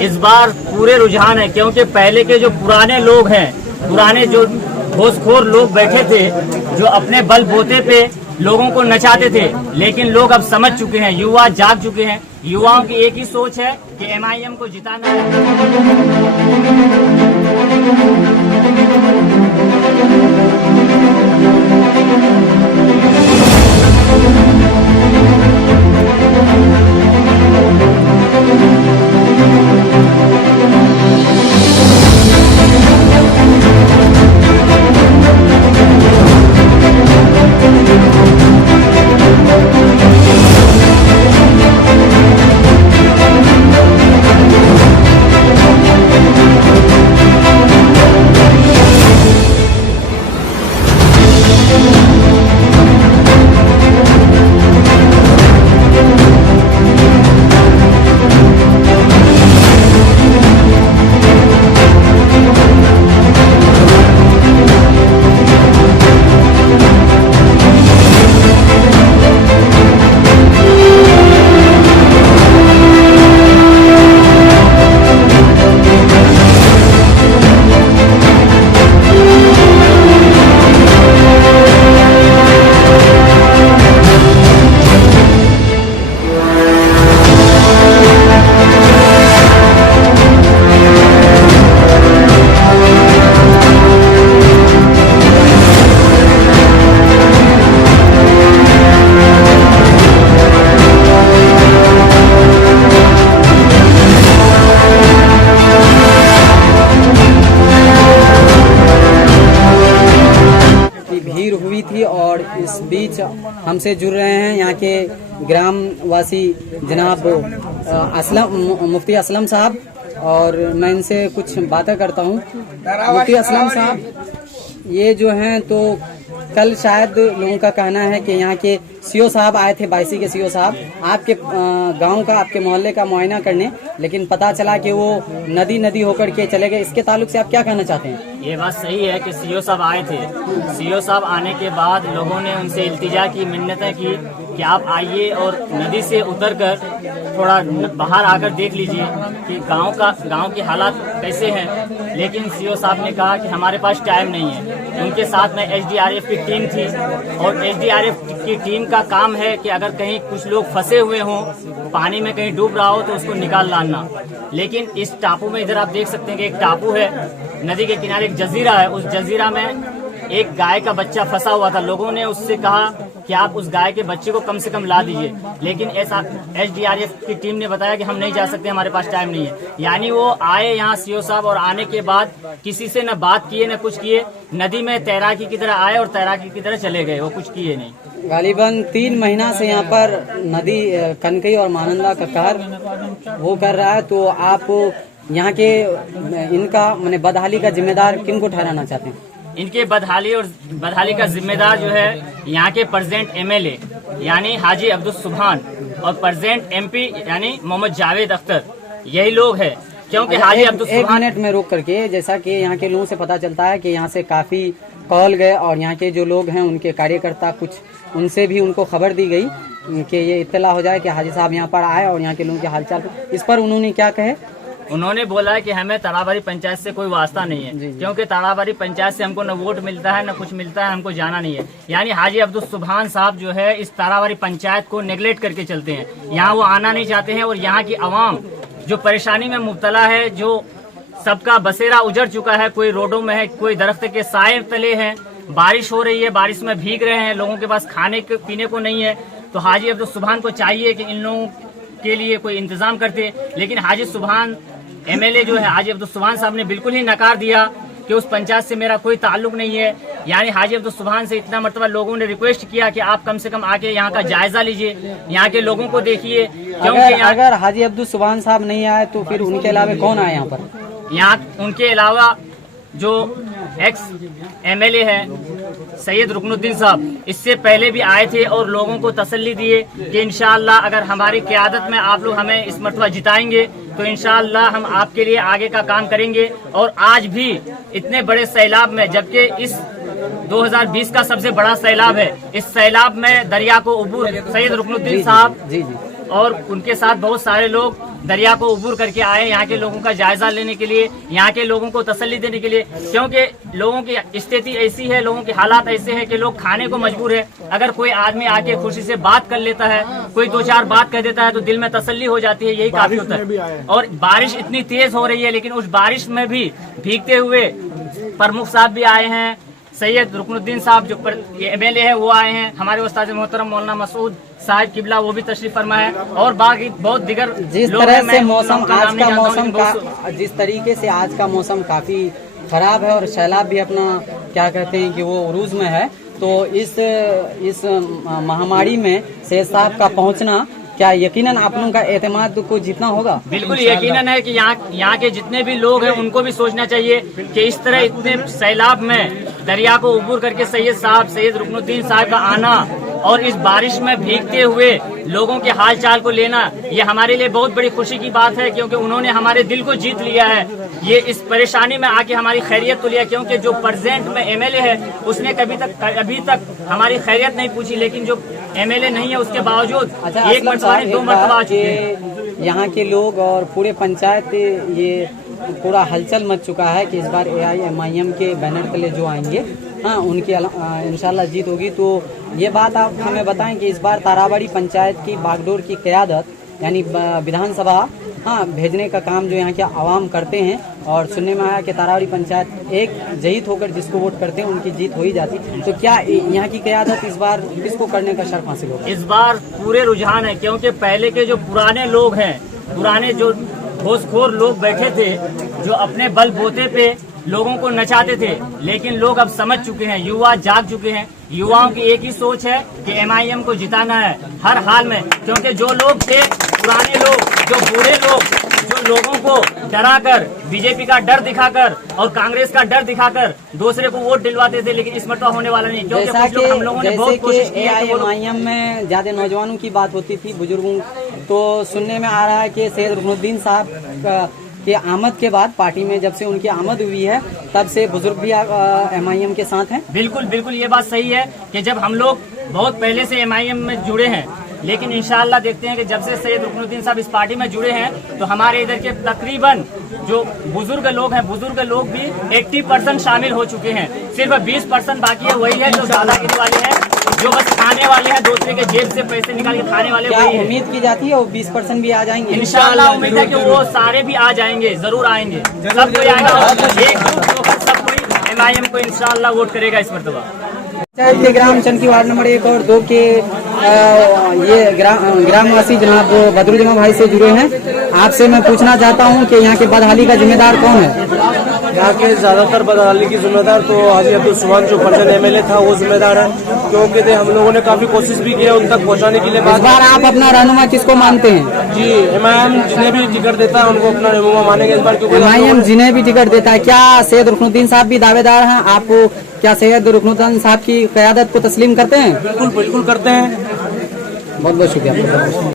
इस बार पूरे रुझान है, क्योंकि पहले के जो पुराने लोग हैं, पुराने जो घूसखोर लोग बैठे थे, जो अपने बल बोते पे लोगों को नचाते थे, लेकिन लोग अब समझ चुके हैं, युवा जाग चुके हैं। युवाओं की एक ही सोच है कि MIM को जिताना है। भीड़ हुई थी और इस बीच हमसे जुड़ रहे हैं यहाँ के ग्रामवासी जनाब मुफ्ती असलम साहब, और मैं इनसे कुछ बातें करता हूँ। मुफ्ती असलम साहब, ये जो हैं तो कल शायद लोगों का कहना है कि यहाँ के सीओ साहब आए थे, बायसी के सीओ साहब आपके गांव का, आपके मोहल्ले का मुआयना करने, लेकिन पता चला कि वो नदी होकर के चले गए। इसके ताल्लुक से आप क्या कहना चाहते हैं? ये बात सही है कि सीओ साहब आए थे। सीओ साहब आने के बाद लोगों ने उनसे इल्तिजा की, मिन्नतें की कि आप आइए और नदी से उतरकर थोड़ा बाहर आकर देख लीजिए कि गांव की हालात कैसे हैं। लेकिन सीओ साहब ने कहा कि हमारे पास टाइम नहीं है। उनके साथ में SDRF की टीम थी, और SDRF की टीम का काम है कि अगर कहीं कुछ लोग फंसे हुए हों, पानी में कहीं डूब रहा हो तो उसको निकाल लाना। लेकिन इस टापू में, इधर आप देख सकते हैं कि एक टापू है, नदी के किनारे एक जजीरा है, उस जजीरा में एक गाय का बच्चा फंसा हुआ था। लोगों ने उससे कहा कि आप उस गाय के बच्चे को कम से कम ला दीजिए, लेकिन SDRF की टीम ने बताया कि हम नहीं जा सकते, हमारे पास टाइम नहीं है। यानी वो आए यहाँ सीओ साहब, और आने के बाद किसी से न बात किए न कुछ किए, नदी में तैराकी की तरह आए और तैराकी की तरह चले गए, वो कुछ किए नहीं। गालिबन 3 महीना से यहाँ पर नदी कनकई और महानंदा का कहर वो कर रहा है, तो आप यहाँ के इनका माने बदहाली का जिम्मेदार किन को ठहराना चाहते हैं? इनके बदहाली का जिम्मेदार जो है यहाँ के प्रेजेंट MLA यानी हाजी अब्दुल सुभान, और प्रेजेंट MP यानी मोहम्मद जावेद अख्तर, यही लोग हैं। क्योंकि हाजी अब्दुल सुभान, 1 मिनट में रोक करके, जैसा कि यहाँ के लोगों से पता चलता है कि यहाँ से काफी कॉल गए, और यहाँ के जो लोग हैं उनके कार्यकर्ता, कुछ उनसे भी उनको खबर दी गई कि ये इत्तला हो जाए कि हाजी साहब यहाँ पर आए और यहाँ के लोगों के हालचाल। इस पर उन्होंने क्या कहे? उन्होंने बोला कि हमें ताराबाड़ी पंचायत से कोई वास्ता नहीं है, क्योंकि ताराबाड़ी पंचायत से हमको न वोट मिलता है न कुछ मिलता है, हमको जाना नहीं है। यानी हाजी अब्दुल सुभान साहब जो है इस ताराबाड़ी पंचायत को नेग्लेक्ट करके चलते हैं, यहाँ वो आना नहीं चाहते हैं। और यहाँ की आवाम जो परेशानी में मुब्तला है, जो सबका बसेरा उजड़ चुका है, कोई रोडों में है, कोई दरख्त के साए तले है, बारिश हो रही है, बारिश में भीग रहे हैं, लोगों के पास खाने पीने को नहीं है। तो हाजी अब्दुल सुभान को चाहिए कि इन लोगों के लिए कोई इंतजाम करते, लेकिन हाजी सुभान MLA जो है हाजी अब्दुल सुभान साहब ने बिल्कुल ही नकार दिया कि उस पंचायत से मेरा कोई ताल्लुक नहीं है। यानी हाजी अब्दुल सुभान से इतना मरतबा लोगों ने रिक्वेस्ट किया कि आप कम से कम आके यहाँ का जायजा लीजिए, यहाँ के लोगों को देखिए। क्योंकि अगर हाजी अब्दुल सुभान साहब नहीं आए तो फिर उनके अलावा कौन आए यहाँ पर? यहाँ उनके अलावा जो एक्स MLA है सैयद रुकनुद्दीन साहब, इससे पहले भी आए थे और लोगों को तसल्ली दिए कि इंशाअल्लाह अगर हमारी क़यादत में आप लोग हमें इस मरतबा जिताएंगे तो इंशाअल्लाह हम आपके लिए आगे का काम करेंगे। और आज भी इतने बड़े सैलाब में, जबकि इस 2020 का सबसे बड़ा सैलाब है, इस सैलाब में दरिया को उबूर सैयद रुकनुद्दीन साहब और उनके साथ बहुत सारे लोग दरिया को उबूर करके आए यहाँ के लोगों का जायजा लेने के लिए, यहाँ के लोगों को तसल्ली देने के लिए, क्योंकि लोगों की स्थिति ऐसी है, लोगों के हालात ऐसे हैं कि लोग खाने को मजबूर है। अगर कोई आदमी आके खुशी से बात कर लेता है, कोई 2-4 बात कह देता है तो दिल में तसल्ली हो जाती है, यही काफी होता है। और बारिश इतनी तेज हो रही है, लेकिन उस बारिश में भी भीगते हुए प्रमुख साहब भी आए हैं, सैयद रुकनुद्दीन साहब जो MLA है वो आए हैं, हमारे उस्ताद मोहतरम मौलाना मसूद साहिब किबला वो भी तशरीफ फरमा है, और बाकी बहुत दिगर जिस तरह से मौसम आज का मौसम का जिस तरीके से आज का मौसम काफी खराब है और सैलाब भी अपना क्या कहते हैं कि वो उरूज में है, तो इस महामारी में सैयद साहब का पहुंचना क्या यकीनन आप लोगों का एतमाद को जीतना होगा? बिल्कुल यकीनन है कि यहाँ के जितने भी लोग हैं उनको भी सोचना चाहिए कि इस तरह इतने सैलाब में दरिया को उबूर करके सैयद रुकनुद्दीन साहब का आना और इस बारिश में भीगते हुए लोगों के हाल चाल को लेना, ये हमारे लिए बहुत बड़ी खुशी की बात है, क्योंकि उन्होंने हमारे दिल को जीत लिया है। ये इस परेशानी में आके हमारी खैरियत तो लिया, क्योंकि जो प्रेजेंट में MLA है उसने अभी तक हमारी खैरियत नहीं पूछी, लेकिन जो MLA नहीं है उसके बावजूद एक मरतबा 2 मरतबा आ चुके हैं। यहाँ के लोग और पूरे पंचायत ये पूरा हलचल मच चुका है कि इस बार AIMIM के बैनर तले जो आएंगे, हाँ, उनकी इंशाल्लाह जीत होगी। तो ये बात आप हमें बताएं कि इस बार ताराबाड़ी पंचायत की बागडोर की क़यादत यानी विधानसभा भेजने का काम जो यहाँ के आवाम करते हैं, और सुनने में आया कि ताराबाड़ी पंचायत एक जहीत होकर जिसको वोट करते हैं उनकी जीत हो ही जाती, तो क्या यहाँ की क़यादत इस बार किसको करने का शर्फ हासिल होगा? इस बार पूरे रुझान है, क्योंकि पहले के जो पुराने लोग हैं, पुराने जो घूसखोर लोग बैठे थे, जो अपने बल बोते पे लोगों को नचाते थे, लेकिन लोग अब समझ चुके हैं, युवा जाग चुके हैं। युवाओं की एक ही सोच है कि MIM को जिताना है हर हाल में, क्योंकि जो लोग थे पुराने लोग, जो बूढ़े लोग, जो लोगों को डराकर, बीजेपी का डर दिखाकर और कांग्रेस का डर दिखाकर दूसरे को वोट दिलवाते थे, लेकिन इस मरतबा होने वाला नहीं, क्योंकि कुछ लोग हम लोगों ने बहुत कोशिश की है। AIMIM में ज्यादा नौजवानों की बात होती थी, बुजुर्गों, तो सुनने में आ रहा है कि सैयद रुकनुद्दीन साहब के आमद के बाद पार्टी में जब से उनकी आमद हुई है तब से बुजुर्ग भी MIM के साथ हैं। बिल्कुल बिल्कुल ये बात सही है कि जब हम लोग बहुत पहले से MIM में जुड़े हैं, लेकिन इंशाअल्लाह देखते हैं कि जब से सैयद रुकनुद्दीन साहब इस पार्टी में जुड़े हैं तो हमारे इधर के तकरीबन जो बुजुर्ग लोग हैं, बुजुर्ग लोग भी 80% शामिल हो चुके हैं। सिर्फ 20% बाकी है, वही है जो दादागिरी वाले हैं, जो बस खाने वाले हैं, दूसरे के जेब से पैसे निकाल के खाने वाले। वही है। उम्मीद की जाती है वो 20% भी आ जाएंगे इंशाअल्लाह। उम्मीद है कि वो सारे भी आ जाएंगे, जरूर आएंगे, सब कोई आएगा, एक ग्रुप होकर सब कोई MIM को इंशाअल्लाह वोट करेगा इस मरतबा। के ग्राम चनकी वार्ड नंबर 1 और 2 के ये ग्रामवासी जनाब बदरुल भाई से जुड़े हैं। आपसे मैं पूछना चाहता हूं कि यहाँ के बदहाली का जिम्मेदार कौन है? यहाँ के ज्यादातर बदहाली की जिम्मेदार तो हाजी अब्दुल सुभान जो प्रेजेंट MLA था वो जिम्मेदार है, क्योंकि हम लोगों ने काफी कोशिश भी की है उन तक पहुँचाने के लिए। इस बार आप अपना रहनुमा किसको मानते हैं? जी, MIM जिन्हें भी टिकट देता है उनको अपना रहनुमा मानेंगे इस बार, क्योंकि MIM जिन्हें भी टिकट देता है। क्या सैयद रुकनुद्दीन साहब भी दावेदार हैं? आप क्या सैयद रुकनुद्दीन साहब की क़यादत को तस्लीम करते हैं? बिल्कुल बिल्कुल करते हैं। बहुत बहुत शुक्रिया।